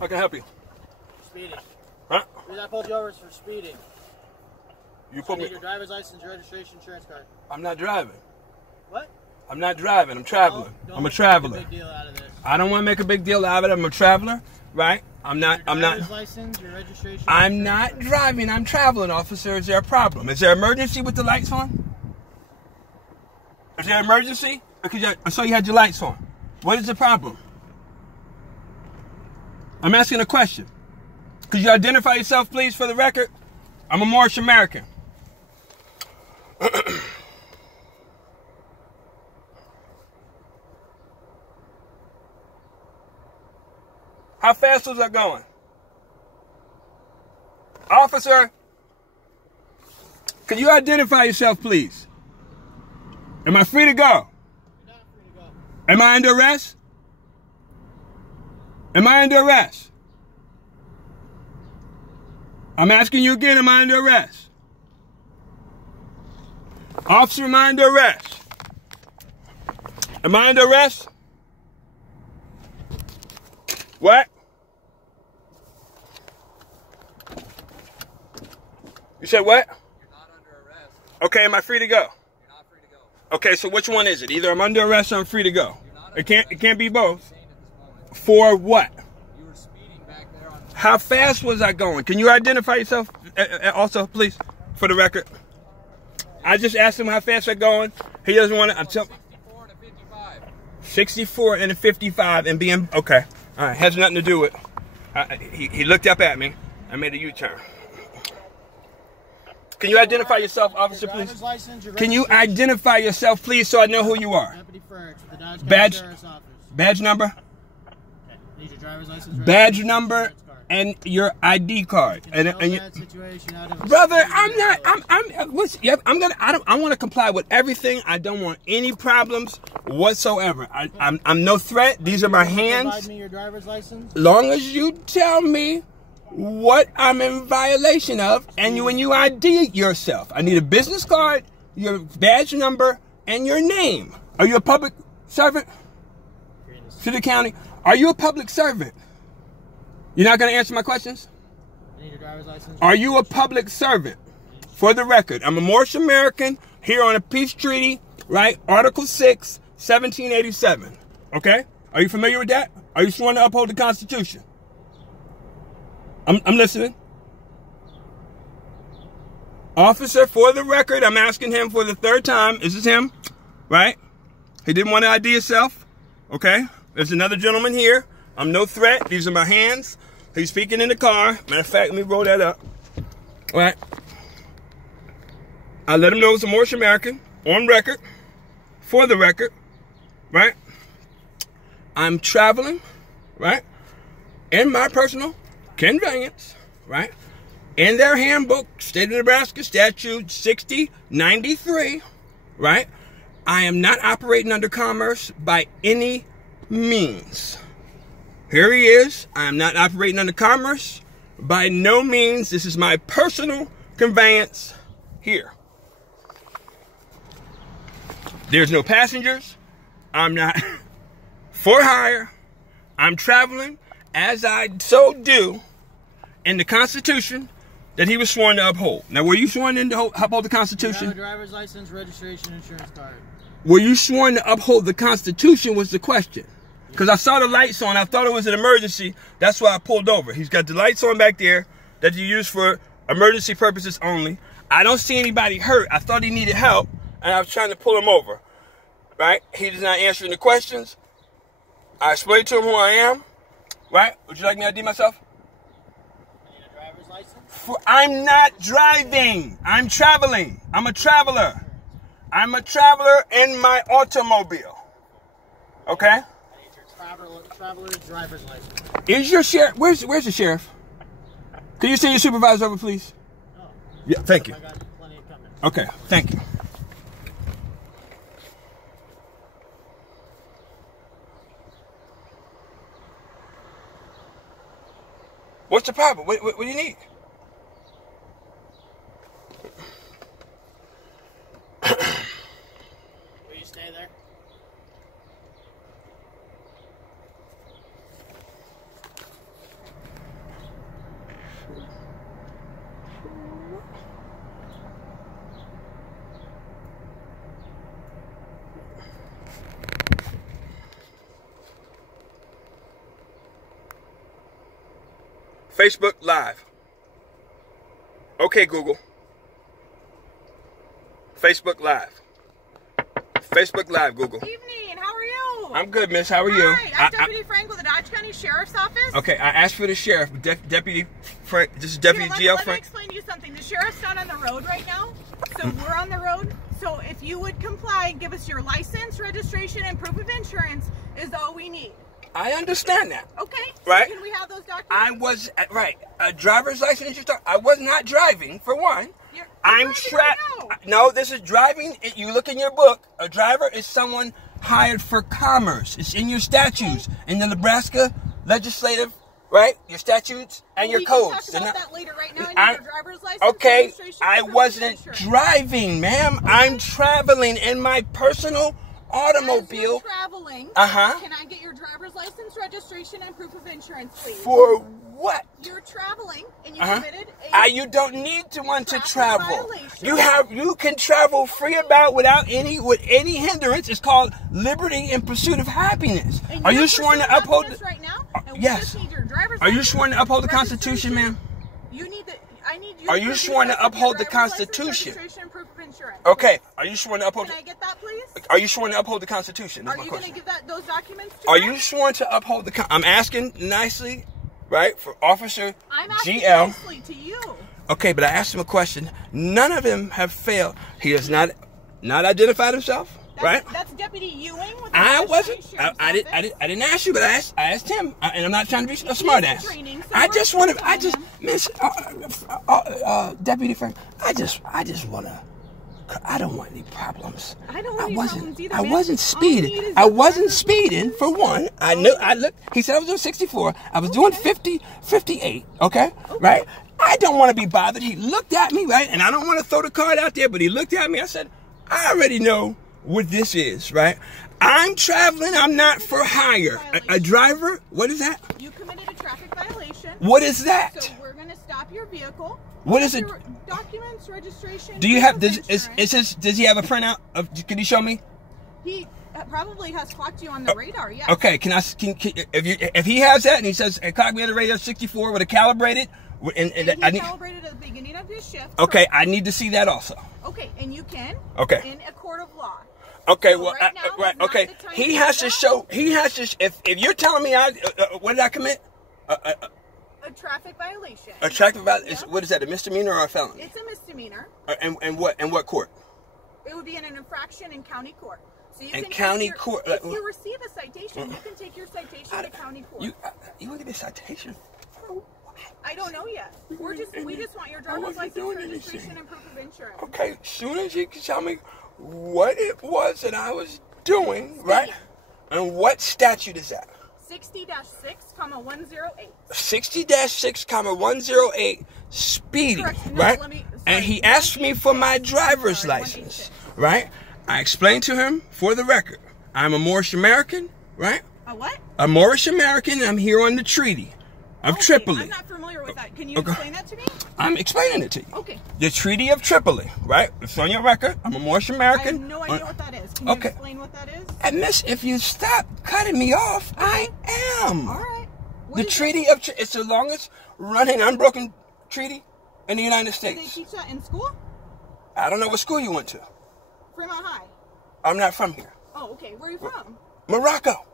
How can I help you? Speeding. Huh? The reason I pulled you over is for speeding. You put I need me. your driver's license, your registration, insurance card. I'm not driving. What? I'm not driving. I'm traveling. Don't I'm a traveler. make a big deal out of this. I don't want to make a big deal out of it. I'm a traveler, right? I'm not. Your driver's license, your registration. I'm not driving. I'm traveling, officer. Is there a problem? Is there an emergency with the lights on? Is there an emergency? Because I saw you had your lights on. What is the problem? I'm asking a question. Could you identify yourself, please, for the record? I'm a Moorish American. How fast was I going? Officer, could you identify yourself, please? Am I free to go? You're not free to go. Am I under arrest? Am I under arrest? I'm asking you again, am I under arrest? Officer, am I under arrest? Am I under arrest? What? You said what? You're not under arrest. Okay, am I free to go? You're not free to go. Okay, so which one is it? Either I'm under arrest or I'm free to go. It can't be both. At this moment. For what? You were speeding back there on. How fast was I going? Can you identify yourself also, please, for the record? I just asked him how fast I'm going. He doesn't want to. I'm telling. 64 and a 55. 64 and a 55 and being okay. All right, has nothing to do with. He looked up at me. I made a U-turn. Can you identify yourself, officer, Your please? driver's license, your Can you registration. identify yourself, please, so I know who you are? Deputy Ferg, the Dodge County Badge. Sheriff's Office. Badge number, Okay. Need your driver's license, badge registration, number, insurance card. and your ID card. You can And tell you, that situation out of a brother, speeding I'm not. violation. What's? Yep. I want to comply with everything. I don't want any problems whatsoever. I'm no threat. These are my hands. Provide me your driver's license. Long as you tell me what I'm in violation of, and when you ID yourself. I need a business card, your badge number, and your name. Are you a public servant to the county? Are you a public servant? You're not going to answer my questions? I need your driver's license. Are you a public servant? For the record, I'm a Moorish American here on a peace treaty, right? Article 6, 1787. Okay? Are you familiar with that? Are you sworn to uphold the Constitution? I'm listening. Officer, for the record, I'm asking him for the third time. Is this him? Right? He didn't want to ID himself. Okay? There's another gentleman here. I'm no threat. These are my hands. He's speaking in the car. Matter of fact, let me roll that up. All right. I let him know it's a Moorish American on record. For the record. Right? I'm traveling. Right? In my personal conveyance, right? In their handbook, State of Nebraska Statute 6093, right? I am not operating under commerce by any means. Here he is. I am not operating under commerce by no means. This is my personal conveyance here. There's no passengers. I'm not for hire. I'm traveling as I so do in the Constitution that he was sworn to uphold. Now, were you sworn in to uphold the Constitution? You have a driver's license, registration, insurance card. Were you sworn to uphold the Constitution was the question. Because I saw the lights on. I thought it was an emergency. That's why I pulled over. He's got the lights on back there that you use for emergency purposes only. I don't see anybody hurt. I thought he needed help, and I was trying to pull him over. Right? He's not answering the questions. I explained to him who I am. Right? Would you like me to ID myself? You need a driver's license? I'm not driving. I'm traveling. I'm a traveler. I'm a traveler in my automobile. Okay? I need your traveler's driver's license. Is your sheriff? Where's the sheriff? Can you send your supervisor over, please? No. Yeah, thank you. I got plenty of coming. Okay, thank you. What's the problem? What do you need? Will you stay there? Facebook Live. Okay, Google. Facebook Live. Facebook Live, Google. Evening, how are you? I'm good, miss. How are you? Hi, I'm Deputy Frank with the Dodge County Sheriff's Office. Okay, I asked for the sheriff. Deputy Frank. This is Deputy GL Let me Frank. explain to you something. The sheriff's not on the road right now, so we're on the road. So if you would comply and give us your license, registration, and proof of insurance is all we need. I understand that. Okay. Right. So can we have those documents? I was right. A driver's license. I was not driving for one. You're I'm driving right now. No, this is driving. You look in your book. A driver is someone hired for commerce. It's in your statutes, in the Nebraska legislative, right? Your statutes and your codes. We can talk about that later. Right now, I need your driver's license. Okay, registration, I and proof of wasn't insurance. driving, ma'am. Okay. I'm traveling in my personal automobile. As you're traveling. Uh-huh. Can I get your driver's license, registration, and proof of insurance, please? For what? You're traveling and you Uh-huh. committed You don't need to want to traffic travel. violation. You can travel free about with any hindrance. It's called liberty in pursuit of happiness. And Are you're you sworn to pursuing uphold? happiness right now? And we Yes. just need your driver's Are you license, sworn to uphold the registration. Constitution, ma'am? You need the. I need you. Are you sworn to uphold the Constitution? Registration and proof of insurance. Okay. Are you sworn to uphold? Can I get that, please? Are you sworn to uphold the Constitution? That's Are my you going to question. give those documents to Are me? you sworn to uphold the? I'm asking nicely, right? For Officer I'm asking GL. nicely to you. Okay, but I asked him a question. None of them have failed. He has not identified himself, right? That's Deputy Ewing with the I wasn't. Sheriff's I didn't ask you, but I asked him, and I'm not trying to be a He's smart in ass. training, so I we're just want to. fine, Miss, Deputy Frank. I just want to. I don't want any problems. I don't want any problems either, I man. wasn't All you need speeding. is I your wasn't driver's speeding license. for one. I knew. I looked. He said I was doing 64. I was doing 50, 58. Okay, right. I don't want to be bothered. He looked at me, right, and I don't want to throw the card out there, but he looked at me. I said, I already know what this is, right? I'm traveling. I'm not for hire. A driver. What is that? You committed a traffic violation. What is that? So we're going to stop your vehicle. What is it? Your documents, registration. Do you proof have of does insurance. does he have a printout of? Can you show me? He probably has clocked you on the radar. Yeah. Okay, can if he has that and he says it clocked me on the radar 64 with a calibrated And he I need, calibrated at the beginning of his shift. okay, I need to see that also. Okay, and you can. Okay. In a court of law. Okay, So well, right now right, is not okay. the time He to has do to that. show. He has to. If you're telling me what did I commit? A traffic violation. A traffic violation. Yeah. What is that? A misdemeanor or a felony? It's a misdemeanor. And what court? It would be an infraction in county court. So you In can county take your, court, If you receive a citation, you can take your citation to county court. You want to get a citation? I don't know yet. We just want your driver's wasn't license, doing registration, anything. and proof of insurance. Okay, soon as you can tell me what it was that I was doing, right? And what statute is that? 60-6,108. 60-6,108 speeding, Correct. No, right? sorry, And he asked me for my driver's Sorry, license, 186. right? I explained to him, for the record, I'm a Moorish American, right? A what? A Moorish American, and I'm here on the Treaty of Okay, Tripoli. I'm not familiar with that. Can you Okay. explain that to me? I'm explaining it to you. Okay. The Treaty of Tripoli, right? It's on your record. I'm a Moorish I American. have no idea what that is. Can you Okay. explain what that is? And miss, if you stop cutting me off, I am. All right. What The is Treaty of it's the longest running unbroken treaty in the United it? Do they States. teach that in school? I don't know what school you went to. Fremont High. I'm not from here. Oh, okay. Where are you from? Morocco.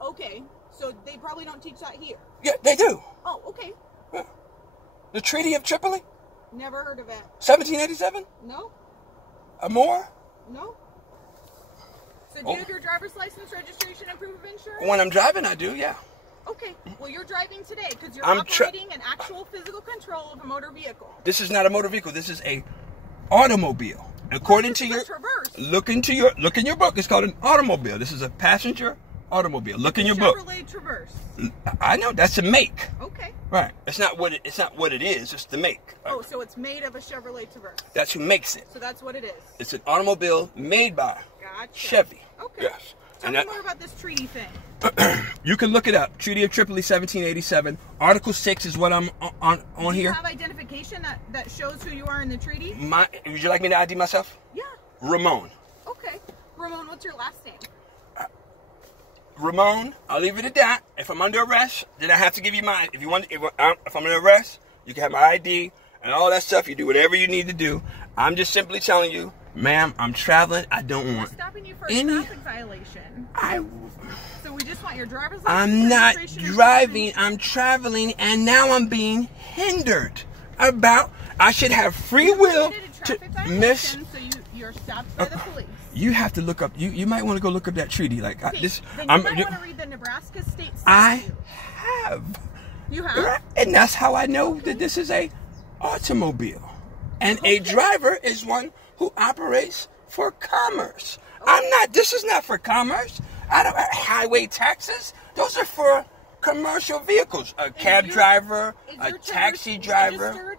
Okay. So they probably don't teach that here. Yeah, they do. Oh, okay. Yeah. The Treaty of Tripoli, Never heard of it. 1787. No? More? No? So do Oh. you have your driver's license, registration, and proof of insurance? When I'm driving, I do. Yeah. Okay. Well, you're driving today because you're I'm operating an actual physical control of a motor vehicle. This is not a motor vehicle. This is a automobile. According to This is your a Traverse. look in your book. It's called an automobile. This is a passenger automobile. Look in your book. Chevrolet Traverse. I know that's a make. Okay. Right. It's not what it is. It's the make. Oh, so it's made of a Chevrolet Traverse. That's who makes it. So that's what it is. It's an automobile made by Gotcha. Chevy. Okay. Yes. Tell And me that, more about this treaty thing. you can look it up. Treaty of Tripoli, 1787. Article 6 is what I'm on Do you here. have identification that shows who you are in the treaty? Would you like me to ID myself? Yeah. Ramon. Okay. Ramon, what's your last name? Ramon, I'll leave it at that. If I'm under arrest, then I have to give you mine. If I'm under arrest, you can have my ID and all that stuff. You do whatever you need to do. I'm just simply telling you, ma'am, I'm traveling. I don't want stopping you for a any traffic violation. So we just want your driver's license. I'm not registration, and driving. I'm traveling, and now I'm being hindered. I should have free will to miss. So you're stopped by the police. You have to look up. You might want to go look up that treaty. Like Okay, this. Then you might want to read the Nebraska state statute. I have. You have. And that's how I know that this is a automobile, and a driver is one who operates for commerce. I'm not. This is not for commerce. I don't. Highway taxes. Those are for commercial vehicles. A cab driver, a taxi driver.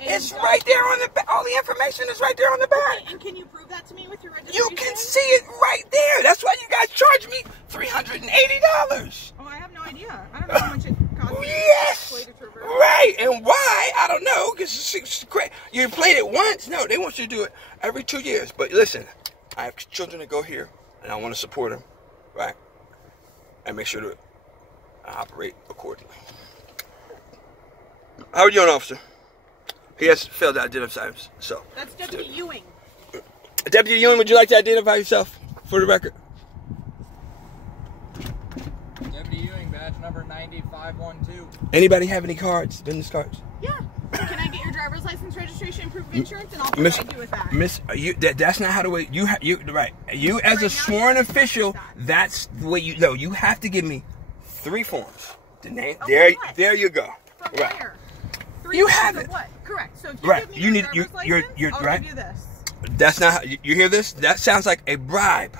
It's right there on the back. All the information is right there on the back. And can you prove that to me with your registration? You can see it right there. That's why you guys charge me $380. Oh, I have no idea. I don't know how much it costs. Yes. Right. And why? I don't know. Because it's great. You played it once. No, they want you to do it every 2 years. But listen, I have children that go here, and I want to support them, right? And make sure to operate accordingly. How are you doing, officer? He has failed to identify himself. That's Deputy Ewing. Deputy Ewing, would you like to identify yourself for the record? Deputy Ewing, badge number 9512. Anybody have any cards, business cards? Yeah. Can I get your driver's license, registration, and proof of insurance, and I'll provide you with that. Miss, that's not how the way you right. You as a sworn official, that's the way you know. You have to give me 3 forms. The name. There you go. From Right. where? You have it. What? Correct. So if you Right. give me You your need driver's license, you're I'll right. give you this. That's not how you hear this. That sounds like a bribe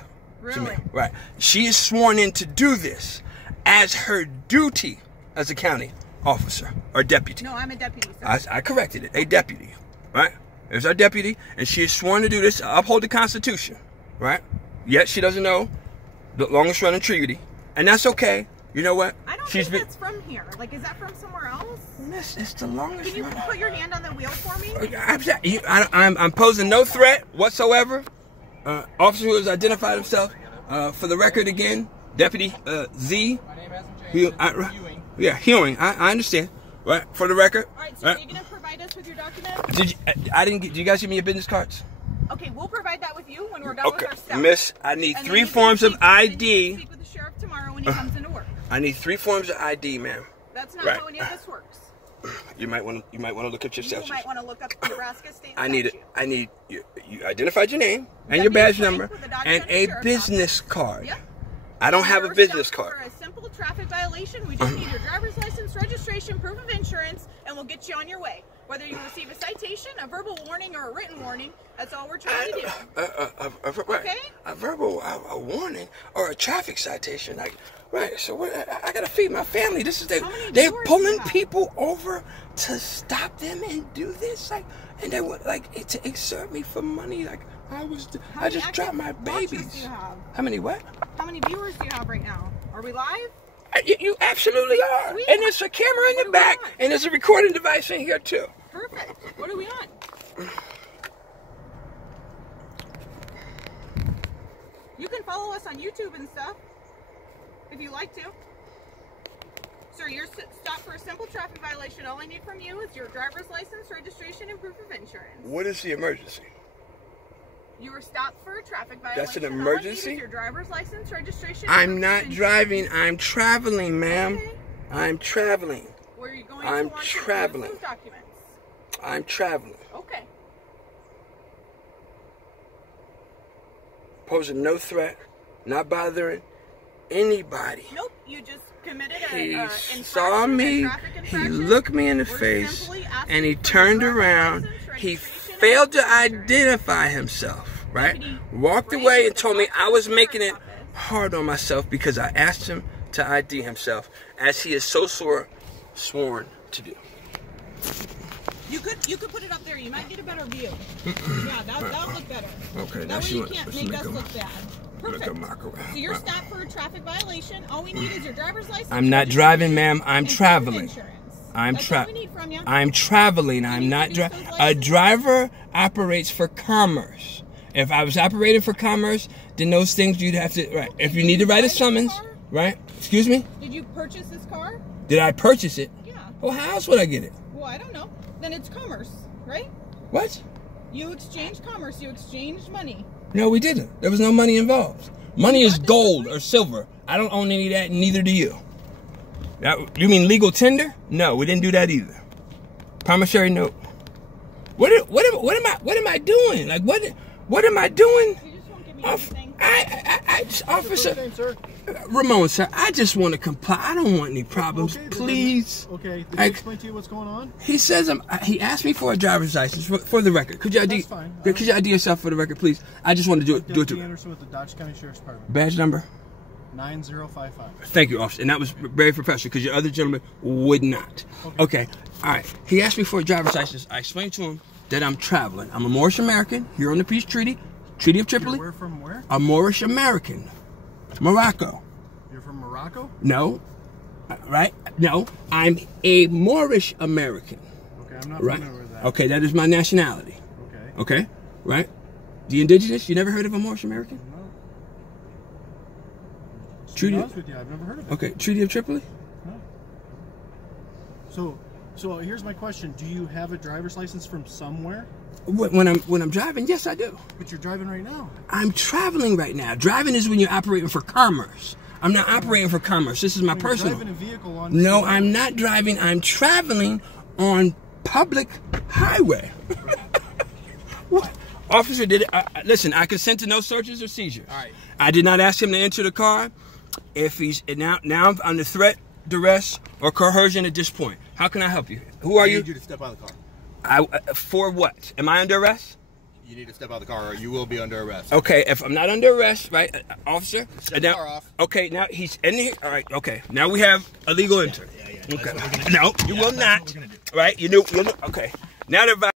to me. Really? Right. She is sworn in to do this as her duty as a county officer or deputy. No, I'm a deputy. Sir. I corrected it. A deputy, right? There's our deputy, and she is sworn to do this, uphold the Constitution, right? Yet she doesn't know the longest running treaty, and that's okay. You know what? I don't think that's from here. Like, is that from somewhere else? Miss, it's the longest. Can you running. put your hand on the wheel for me? I'm posing no threat whatsoever. Officer who has identified himself. For the record again, Deputy Z. My name hasn't changed. Ewing. Yeah, Ewing. I understand. Right, for the record. All right, so are you going to provide us with your documents? Did you guys give me your business cards? Okay, we'll provide that with you when we're done with our stuff. Miss, I need And 3 then you forms can of ID. speak with the sheriff tomorrow when he comes into work. I need 3 forms of ID, ma'am. That's not how any of this works. You might want to look at yourself. You might want to look up Nebraska state I need it. statute. I need you identified your name and your Deputy badge Frank number with the dog and center a sheriff's business office. card. Yep. I don't have a You're business stopped card. For a simple traffic violation, we just need your driver's license, registration, proof of insurance, and we'll get you on your way. Whether you receive a citation, a verbal warning, or a written warning, that's all we're trying to do. Right. A verbal warning or a traffic citation. Like, right. So what? I gotta feed my family. This is many they're viewers do pulling you have? people over to stop them and do this. Like, and they would like to exert me for money. Like How I many just dropped my active watchers babies. do you have? How many what? How many viewers do you have right now? Are we live? You absolutely are. Sweet. And there's a camera in What the do we back, want? and there's a recording device in here too. Perfect. What are we on? You can follow us on YouTube and stuff if you like to. Sir, you're stopped for a simple traffic violation. All I need from you is your driver's license, registration, and proof of insurance. What is the emergency? You were stopped for a traffic violation. That's an All I need emergency? is your driver's license, registration. and I'm proof of not insurance. driving. I'm traveling, ma'am. Okay. I'm traveling. Where are you going I'm to want traveling. to use those documents? I'm traveling. Okay. Posing no threat. Not bothering anybody. Nope. You just committed He a saw me, he looked me in the face, and he turned around. He failed to identify himself, right? Walked away and told me I was making it hard on myself because I asked him to ID himself, as he is so sworn to do. You could put it up there. You might get a better view. Yeah, that'll look better. Okay, now That way she you wants can't to make make us a- look bad. Look Perfect. a mock around. So you're stopped for a traffic violation. All we need is your driver's license. I'm not driving, ma'am. I'm and proof of traveling. insurance. I'm That's all we need from you. I'm traveling. I'm you not produce driving. those A licenses? driver operates for commerce. If I was operating for commerce, then those things you'd have to. Right. If you need to write a summons, right? Excuse me? Did you purchase this car? Did I purchase it? Yeah. Well, how else would I get it? Well, I don't know. Then it's commerce, right? What? You exchanged commerce. You exchanged money. No, we didn't. There was no money involved. Money is gold or silver. I don't own any of that, and neither do you. Now, you mean legal tender? No, we didn't do that either. Promissory note. What am I doing? Like what am I doing? You just won't give me anything. Officer, Name, sir? Ramon, sir, I just want to comply. I don't want any problems, Okay, please. Okay, did he explain to you what's going on? He says he asked me for a driver's license for the record. Could you ID? That's fine. Could you ID yourself for the record, please? I just want to do it. Do it to Deputy me. Anderson with the Dodge County Sheriff's Department. Badge number. 9055. Thank you, officer. And that was very professional because your other gentleman would not. Okay. All right. He asked me for a driver's license. I explained to him that I'm traveling. I'm a Moorish American here on the Peace Treaty, Treaty of Tripoli. Where from where? A Moorish American. Morocco. You're from Morocco? No. Right? No. I'm a Moorish American. Okay, I'm not Right. familiar with that. Okay, that is my nationality. Okay. Okay? Right? The indigenous, you never heard of a Moorish American? No. To be Treaty. honest with you, I've never heard of it. Okay, Treaty of Tripoli? No. So here's my question. Do you have a driver's license from somewhere? When I'm driving, yes, I do. But you're driving right now. I'm traveling right now. Driving is when you're operating for commerce. I'm not operating for commerce. This is my You're personal. driving a vehicle on. No, I'm not driving. I'm traveling on public highway. What? Officer, did it? Listen, I consent to no searches or seizures. All right. I did not ask him to enter the car. If he's now I'm under threat, duress, or coercion at this point. How can I help you? Who are I you? need you to step out of the car. For what? Am I under arrest? You need to step out of the car or you will be under arrest. Okay, if I'm not under arrest, right, officer? Step the car off. Okay, now he's in here. All right, okay. Now we have illegal entry. Yeah. Okay. That's what we're gonna do. No, you will That's not. what we're gonna do. Right? You knew. Okay. Now that